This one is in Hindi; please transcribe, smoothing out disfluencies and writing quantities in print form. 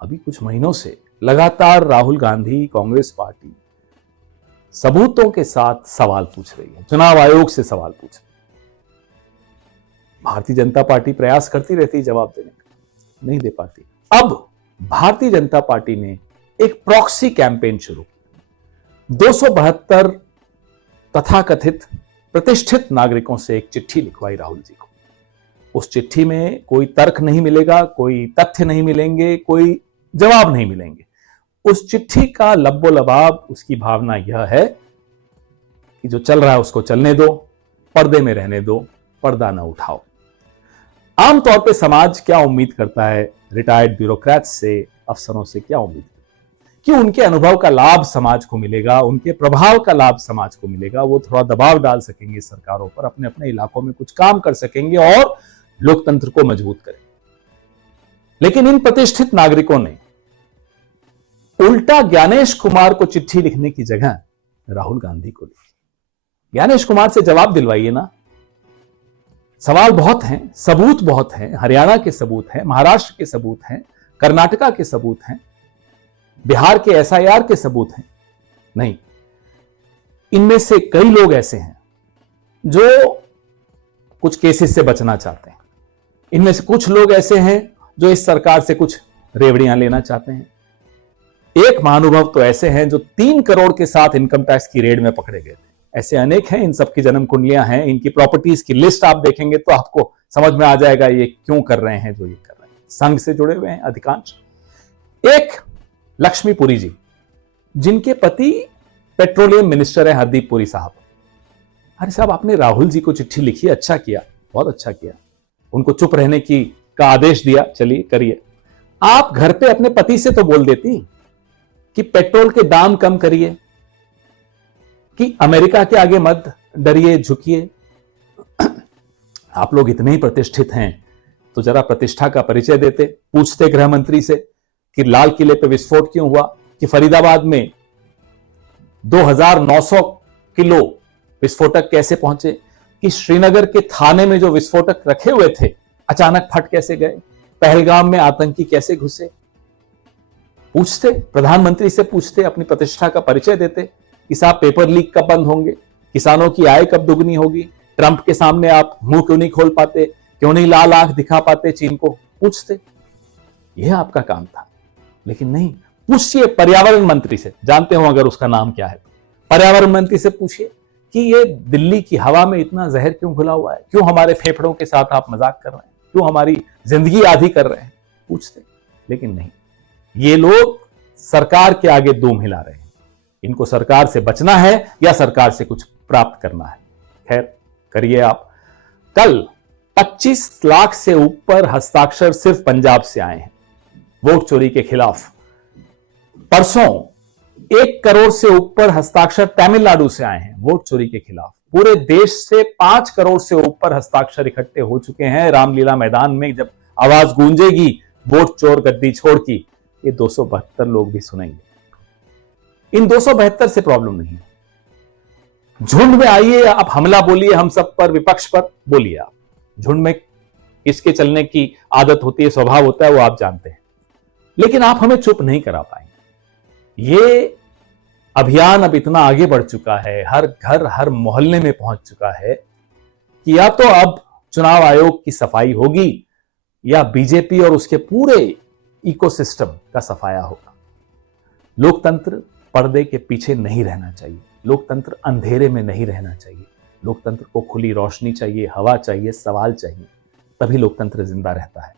अभी कुछ महीनों से लगातार राहुल गांधी कांग्रेस पार्टी सबूतों के साथ सवाल पूछ रही है, चुनाव आयोग से सवाल पूछ रही है। भारतीय जनता पार्टी प्रयास करती रहती है जवाब देने का, नहीं दे पाती। अब भारतीय जनता पार्टी ने एक प्रॉक्सी कैंपेन शुरू की। 272 तथाकथित प्रतिष्ठित नागरिकों से एक चिट्ठी लिखवाई राहुल जी को। उस चिट्ठी में कोई तर्क नहीं मिलेगा, कोई तथ्य नहीं मिलेंगे, कोई जवाब नहीं मिलेंगे। उस चिट्ठी का लब्बो लबाब, उसकी भावना यह है कि जो चल रहा है उसको चलने दो, पर्दे में रहने दो, पर्दा ना उठाओ। आमतौर पे समाज क्या उम्मीद करता है रिटायर्ड ब्यूरोक्रेट्स से, अफसरों से क्या उम्मीद करता है कि उनके अनुभव का लाभ समाज को मिलेगा, उनके प्रभाव का लाभ समाज को मिलेगा, वो थोड़ा दबाव डाल सकेंगे सरकारों पर, अपने अपने इलाकों में कुछ काम कर सकेंगे और लोकतंत्र को मजबूत करेंगे। लेकिन इन प्रतिष्ठित नागरिकों ने उल्टा ज्ञानेश कुमार को चिट्ठी लिखने की जगह राहुल गांधी को लिखी। ज्ञानेश कुमार से जवाब दिलवाइए ना। सवाल बहुत हैं, सबूत बहुत हैं, हरियाणा के सबूत हैं, महाराष्ट्र के सबूत हैं, कर्नाटका के सबूत हैं, बिहार के एसआईआर के सबूत हैं। नहीं, इनमें से कई लोग ऐसे हैं जो कुछ केसेस से बचना चाहते हैं। इनमें से कुछ लोग ऐसे हैं जो इस सरकार से कुछ रेवड़ियां लेना चाहते हैं। एक महानुभव तो ऐसे हैं जो 3 करोड़ के साथ इनकम टैक्स की रेड में पकड़े गए थे। ऐसे अनेक हैं, इन सबकी जन्म कुंडलियां हैं, इनकी प्रॉपर्टीज की लिस्ट आप देखेंगे तो आपको समझ में आ जाएगा ये क्यों कर रहे हैं जो ये कर रहे हैं। संघ से जुड़े हुए हैं अधिकांश। एक लक्ष्मीपुरी जी, जिनके पति पेट्रोलियम मिनिस्टर है, हरदीप पुरी साहब। अरे साहब, आपने राहुल जी को चिट्ठी लिखी, अच्छा किया, बहुत अच्छा किया। उनको चुप रहने का आदेश दिया, चलिए करिए। आप घर पे अपने पति से तो बोल देती कि पेट्रोल के दाम कम करिए, कि अमेरिका के आगे मत डरिए, झुकिए। आप लोग इतने ही प्रतिष्ठित हैं तो जरा प्रतिष्ठा का परिचय देते, पूछते गृह मंत्री से कि लाल किले पे विस्फोट क्यों हुआ, कि फरीदाबाद में 2900 किलो विस्फोटक कैसे पहुंचे, कि श्रीनगर के थाने में जो विस्फोटक रखे हुए थे अचानक फट कैसे गए, पहलगाम में आतंकी कैसे घुसे। पूछते, प्रधानमंत्री से पूछते, अपनी प्रतिष्ठा का परिचय देते कि साहब पेपर लीक कब बंद होंगे, किसानों की आय कब दुगनी होगी, ट्रंप के सामने आप मुंह क्यों नहीं खोल पाते, क्यों नहीं लाल आंख दिखा पाते चीन को। पूछते, यह आपका काम था। लेकिन नहीं, पूछिए पर्यावरण मंत्री से, जानते हो अगर उसका नाम क्या है, पर्यावरण मंत्री से पूछिए कि ये दिल्ली की हवा में इतना जहर क्यों घुला हुआ है, क्यों हमारे फेफड़ों के साथ आप मजाक कर रहे हैं, क्यों हमारी जिंदगी आधी कर रहे हैं। पूछते, लेकिन नहीं, ये लोग सरकार के आगे दूम हिला रहे हैं। इनको सरकार से बचना है या सरकार से कुछ प्राप्त करना है। खैर, करिए आप। कल 25 लाख से ऊपर हस्ताक्षर सिर्फ पंजाब से आए हैं वोट चोरी के खिलाफ। परसों 1 करोड़ से ऊपर हस्ताक्षर तमिलनाडु से आए हैं वोट चोरी के खिलाफ। पूरे देश से 5 करोड़ से ऊपर हस्ताक्षर इकट्ठे हो चुके हैं। रामलीला मैदान में जब आवाज गूंजेगी वोट चोर गद्दी छोड़ की, ये 272 लोग भी सुनेंगे। इन 272 से प्रॉब्लम नहीं है। झुंड में आइए, आप हमला बोलिए हम सब पर, विपक्ष पर बोलिए। आप झुंड में किसके चलने की आदत होती है, स्वभाव होता है, वो आप जानते हैं। लेकिन आप हमें चुप नहीं करा पाएंगे। ये अभियान अब इतना आगे बढ़ चुका है, हर घर हर मोहल्ले में पहुंच चुका है कि या तो अब चुनाव आयोग की सफाई होगी या बीजेपी और उसके पूरे इकोसिस्टम का सफाया होगा। लोकतंत्र पर्दे के पीछे नहीं रहना चाहिए, लोकतंत्र अंधेरे में नहीं रहना चाहिए। लोकतंत्र को खुली रोशनी चाहिए, हवा चाहिए, सवाल चाहिए, तभी लोकतंत्र जिंदा रहता है।